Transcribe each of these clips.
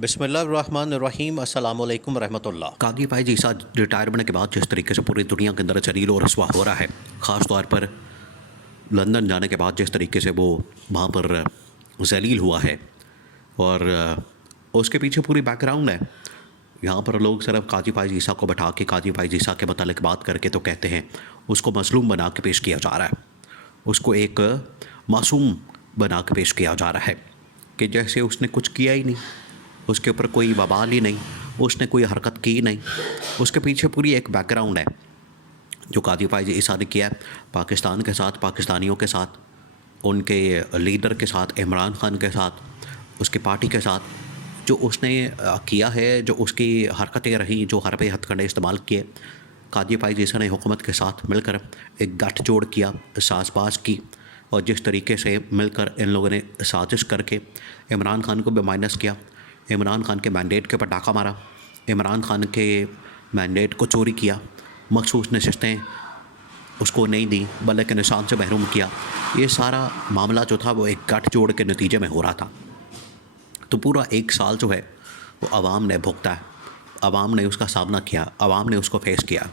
बिस्मिल्लाहिर्रहमानिर्रहीम अस्सलाम वालेकुम रहमतुल्लाह। कादी भाई जैसा रिटायर होने के बाद जिस तरीके से पूरी दुनिया के अंदर जलील और रसवा हो रहा है, ख़ास तौर पर लंदन जाने के बाद जिस तरीके से वो वहाँ पर जलील हुआ है और उसके पीछे पूरी बैकग्राउंड है। यहाँ पर लोग सिर्फ काजी भाई ईसा को बैठा के काजी भाई ईसा के मतलब बात करके तो कहते हैं, उसको मजलूम बना के पेश किया जा रहा है, उसको एक मासूम बना के पेश किया जा रहा है कि जैसे उसने कुछ किया ही नहीं, उसके ऊपर कोई बवाल ही नहीं, उसने कोई हरकत की नहीं। उसके पीछे पूरी एक बैकग्राउंड है जो काजी भाई ईसा ने किया है पाकिस्तान के साथ, पाकिस्तानियों के साथ, उनके लीडर के साथ, इमरान खान के साथ, उसकी पार्टी के साथ, जो उसने किया है, जो उसकी हरकतें रहीं, जो हरबे हथकंडे इस्तेमाल किए। काजी भाई ईसा ने हुकूमत के साथ मिलकर एक गठजोड़ किया, साज़बाज़ की, और जिस तरीके से मिलकर इन लोगों ने साजिश करके इमरान खान को भी माइनस किया, इमरान खान के मैंडेट के ऊपर डाका मारा, इमरान खान के मैंडेट को चोरी किया, मखसूस नशस्तें उसको नहीं दी, बल्कि निशान से महरूम किया। ये सारा मामला जो था वो एक गठजोड़ के नतीजे में हो रहा था। तो पूरा एक साल जो है वो आवाम ने भुगता है, आवाम ने उसका सामना किया, आवाम ने उसको फेस किया।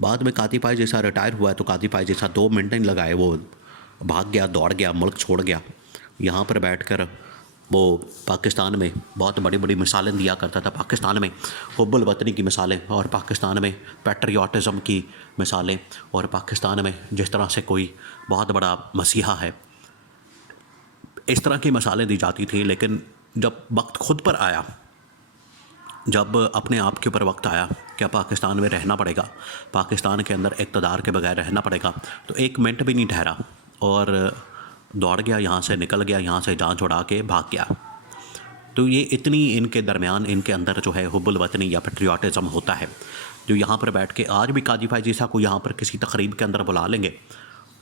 बाद में कादी भाई जैसा रिटायर हुआ है तो कादी भाई जैसा 2 मिनट नहीं लगाए, वो भाग गया, दौड़ गया, मुल्क छोड़ गया। यहाँ पर बैठकर वो पाकिस्तान में बहुत बड़ी बड़ी मिसालें दिया करता था, पाकिस्तान में हुब्बुल वतनी की मिसालें, और पाकिस्तान में पैट्रियाटिज़म की मिसालें, और पाकिस्तान में जिस तरह से कोई बहुत बड़ा मसीहा है, इस तरह की मिसालें दी जाती थी। लेकिन जब वक्त खुद पर आया, जब अपने आप के ऊपर वक्त आया क्या पाकिस्तान में रहना पड़ेगा, पाकिस्तान के अंदर इक़्तिदार के बगैर रहना पड़ेगा, तो 1 मिनट भी नहीं ठहरा और दौड़ गया, यहाँ से निकल गया, यहाँ से जान छुड़ा के भाग गया। तो ये इतनी इनके दरमियान, इनके अंदर जो है हुब्बुल वतनी या पैट्रियाटिज़म होता है, जो यहाँ पर बैठ के आज भी काजी भाई जैसा को यहाँ पर किसी तकरीब के अंदर बुला लेंगे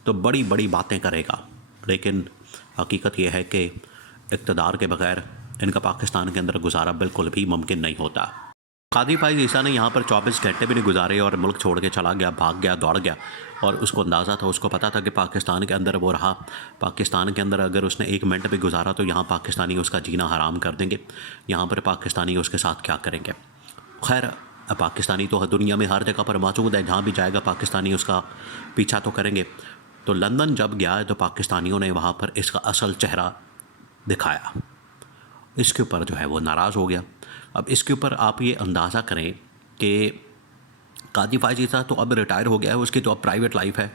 तो बड़ी बड़ी बातें करेगा। लेकिन हकीकत यह है कि इक़्तिदार के बगैर इनका पाकिस्तान के अंदर गुजारा बिल्कुल भी मुमकिन नहीं होता। कादी भाई ईसा ने यहाँ पर 24 घंटे भी नहीं गुजारे और मुल्क छोड़ के चला गया, भाग गया, दौड़ गया। और उसको अंदाज़ा था, उसको पता था कि पाकिस्तान के अंदर वो रहा, पाकिस्तान के अंदर अगर उसने 1 मिनट भी गुजारा तो यहाँ पाकिस्तानी उसका जीना हराम कर देंगे, यहाँ पर पाकिस्तानी उसके साथ क्या करेंगे। खैर, पाकिस्तानी तो दुनिया में हर जगह पर मौजूद है, जहाँ भी जाएगा पाकिस्तानी उसका पीछा तो करेंगे। तो लंदन जब गया है तो पाकिस्तानियों ने वहाँ पर इसका असल चेहरा दिखाया, इसके ऊपर जो है वो नाराज़ हो गया। अब इसके ऊपर आप ये अंदाज़ा करें कि काजी भाई ईसा तो अब रिटायर हो गया है, उसकी तो अब प्राइवेट लाइफ है,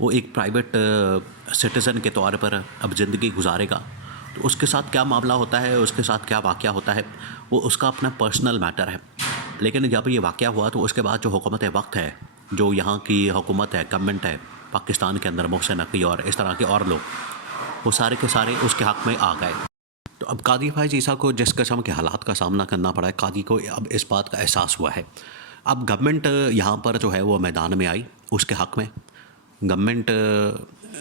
वो एक प्राइवेट सिटीज़न के तौर पर अब ज़िंदगी गुजारेगा। तो उसके साथ क्या मामला होता है, उसके साथ क्या वाक़या होता है, वो उसका अपना पर्सनल मैटर है। लेकिन जब ये वाक़या हुआ तो उसके बाद जो हुकूमत वक्त है, जो यहाँ की हुकूमत है, गवर्नमेंट है पाकिस्तान के अंदर, मोहसिन नकवी और इस तरह के और लोग, वो सारे के सारे उसके हक़ में आ गए। तो अब कादी भाई ईसा को जिस किस्म के हालात का सामना करना पड़ा है, कादी को अब इस बात का एहसास हुआ है। अब गवर्नमेंट यहाँ पर जो है वो मैदान में आई, उसके हक़ में गवर्नमेंट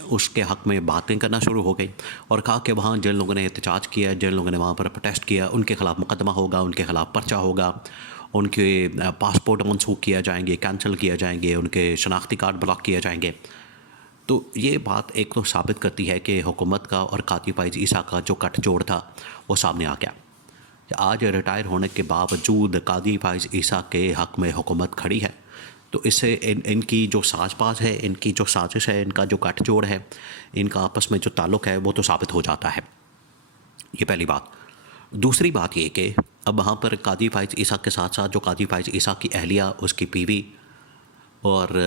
उसके हक़ में बातें करना शुरू हो गई और कहा कि वहाँ जिन लोगों ने एहतजाज किया, जिन लोगों ने वहाँ पर प्रोटेस्ट किया, उनके ख़िलाफ़ मुकदमा होगा, उनके ख़िलाफ़ पर्चा होगा, उनके पासपोर्ट मनसूख किया जाएंगे, कैंसिल किया जाएंगे, उनके शनाख्ती कार्ड ब्लॉक किए जाएंगे। तो ये बात एक तो साबित करती है कि हुकूमत का और कादी भाई ईसा का जो गठजोड़ था वो सामने आ गया। आज रिटायर होने के बावजूद कादी भाई ईसा के हक़ में हुकूमत खड़ी है, तो इससे इनकी जो साज़बाज़ है, इनकी जो साजिश है, इनका जो गठजोड़ है, इनका आपस में जो ताल्लुक़ है वो तो साबित हो जाता है। ये पहली बात। दूसरी बात ये कि अब वहाँ पर कादी भाई ईसा के साथ साथ जो कादी भाई ईसा की अहलिया, उसकी बीवी और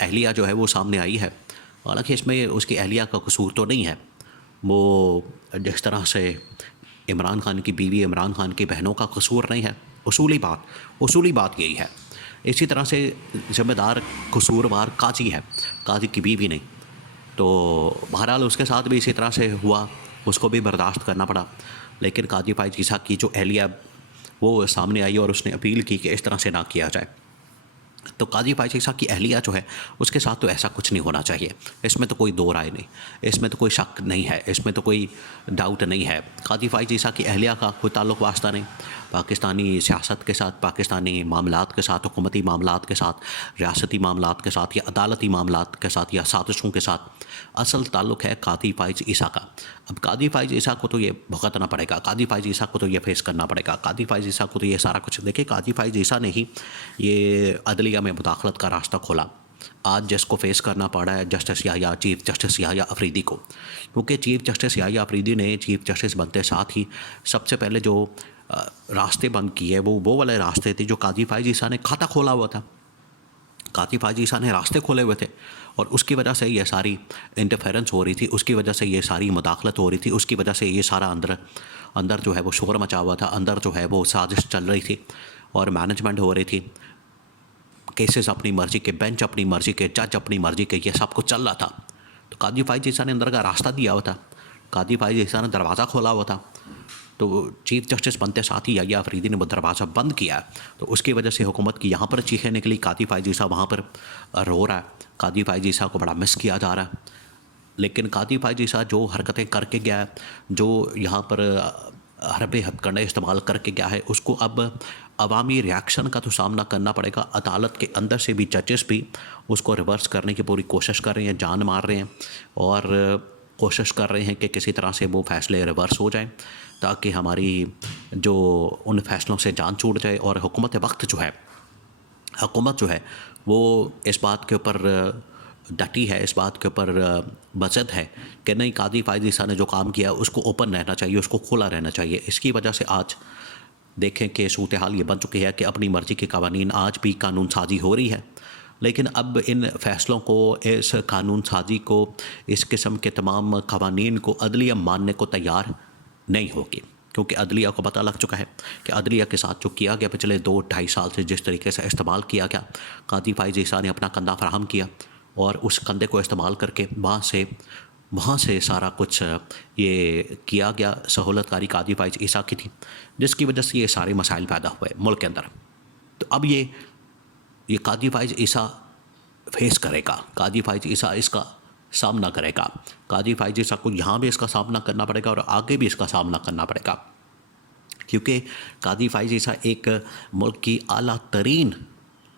अहलिया जो है वो सामने आई है। हालांकि इसमें उसकी अहलिया का कसूर तो नहीं है, वो जिस तरह से इमरान खान की बीवी, इमरान खान की बहनों का कसूर नहीं है। उसूली बात यही है। इसी तरह से ज़िम्मेदार कसूरवार काजी है, काजी की बीवी नहीं। तो बहरहाल उसके साथ भी इसी तरह से हुआ, उसको भी बर्दाश्त करना पड़ा। लेकिन कादी भाई ईसा की जो अहलिया वो सामने आई और उसने अपील की कि इस तरह से ना किया जाए। तो काजी भाई ईसा की अहलिया जो है उसके साथ तो ऐसा कुछ नहीं होना चाहिए, इसमें तो कोई दो राय नहीं, इसमें तो कोई शक नहीं है, इसमें तो कोई डाउट नहीं है। काजी भाई ईसा की अहलिया का कोई ताल्लुक़ वास्ता नहीं। पाकिस्तानी सियासत के साथ, पाकिस्तानी मामलात के साथ, हुकूमती मामलात के साथ, रियासती मामलात के साथ या अदालती मामलात के साथ या साजिशों के साथ असल ताल्लुक़ है कादी फ़ाइज़ ईसा का। अब कादी फ़ाइज़ ईसा को तो ये भुगतना पड़ेगा, कादी फ़ाइज़ ईसा को तो ये फेस करना पड़ेगा, कादी फ़ाइज़ ईसा को तो ये सारा कुछ। देखिए, कादी फ़ाइज़ ईसा ने ही ये अदलिया में मुदाखलत का रास्ता खोला। आज जिसको फेस करना पड़ा है justice Yahya, chief justice Yahya Afridi को, क्योंकि चीफ जस्टिस याह्या अफरीदी ने चीफ जस्टिस बनते साथ ही सबसे पहले जो रास्ते बंद किए वो वाले रास्ते थे जो कादी फ़ाइज़ ईसा ने खाता खोला हुआ था। कादी फ़ाइज़ ईसा ने रास्ते खोले हुए थे और उसकी वजह से ये सारी इंटरफेरेंस हो रही थी, उसकी वजह से ये सारी मुदाखलत हो रही थी, उसकी वजह से ये सारा अंदर जो है वो शोर मचा हुआ था, अंदर जो है वो साजिश चल रही थी और मैनेजमेंट हो रही थी। केसेस अपनी मर्ज़ी के, बेंच अपनी मर्ज़ी के, जज अपनी मर्ज़ी के, ये सब कुछ चल रहा था। तो कादी फ़ाइज़ ईसा ने अंदर का रास्ता दिया हुआ था, कादी फ़ाइज़ ईसा ने दरवाज़ा खोला हुआ था। तो चीफ जस्टिस बनते साथ ही याह्या अफरीदी ने वो दरवाज़ा बंद किया। तो उसकी वजह से हुकूमत की यहाँ पर चीखें निकली, कादी फ़ाइज़ ईसा वहाँ पर रो रहा है, कादी फ़ाइज़ ईसा को बड़ा मिस किया जा रहा है। लेकिन कादी फ़ाइज़ ईसा जो हरकतें करके गया है, जो यहाँ पर हरबे हथकंडे इस्तेमाल करके गया है, उसको अब अवामी रिएक्शन का तो सामना करना पड़ेगा। अदालत के अंदर से भी जजेस भी उसको रिवर्स करने की पूरी कोशिश कर रहे हैं, जान मार रहे हैं और कोशिश कर रहे हैं कि किसी तरह से वो फैसले रिवर्स हो जाएं ताकि हमारी जो उन फैसलों से जान छूट जाए। और हुकूमत जो है वो इस बात के ऊपर डटी है, इस बात के ऊपर बचत है कि नहीं, कादी फ़ाइज़ ईसा ने जो काम किया उसको ओपन रहना चाहिए, उसको खुला रहना चाहिए। इसकी वजह से आज देखें कि सूरत हाल ये बन चुकी है कि अपनी मर्ज़ी के कानून आज भी कानून साजी हो रही है, लेकिन अब इन फ़ैसलों को, इस कानून साजी को, इस किस्म के तमाम क़वानीन को अदलिया मानने को तैयार नहीं होगी, क्योंकि अदलिया को पता लग चुका है कि अदलिया के साथ जो किया गया पिछले 2-2.5 साल से, जिस तरीके से इस्तेमाल किया गया, कादी फ़ाइज़ ईसा ने अपना कंधा फराहम किया और उस कंधे को इस्तेमाल करके वहाँ से सारा कुछ ये किया गया। सहूलतकारी कादी फ़ाइज़ ईसा की थी, जिसकी वजह से ये सारे मसाइल पैदा हुए मुल्क के अंदर। तो अब ये कादी फ़ाइज़ ईसा फेस करेगा, कादी फ़ाइज़ ईसा इसका सामना करेगा। कादी फ़ाइज़ ईसा को यहाँ भी इसका सामना करना पड़ेगा और आगे भी इसका सामना करना पड़ेगा, क्योंकि कादी फ़ाइज़ ईसा एक मुल्क की आला तरीन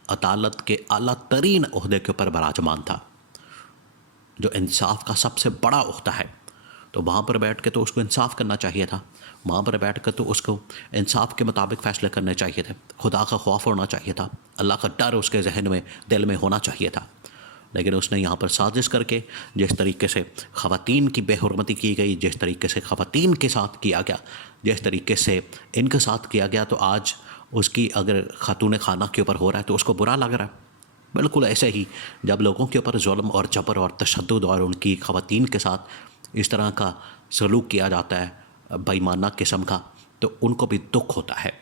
अदालत के आला तरीन ओहदे के ऊपर बराजमान था, जो इंसाफ का सबसे बड़ा ओहदा है। तो वहाँ पर बैठ के तो उसको इंसाफ करना चाहिए था, वहाँ पर बैठ कर तो उसको इंसाफ के मुताबिक फ़ैसले करने चाहिए थे, खुदा का खौफ होना चाहिए था, अल्लाह का डर उसके जहन में, दिल में होना चाहिए था। लेकिन उसने यहाँ पर साजिश करके जिस तरीके से ख़वातीन की बेहुरमती की गई, जिस तरीके से ख़वातीन के साथ किया गया, जिस तरीके से इनके साथ किया गया, तो आज उसकी अगर खातून खाना के ऊपर हो रहा है तो उसको बुरा लग रहा है। बिल्कुल ऐसे ही जब लोगों के ऊपर जुल्म और जबर और तशद्दुद और उनकी ख़वातीन के साथ इस तरह का सलूक किया जाता है बेईमाना किस्म का, तो उनको भी दुख होता है।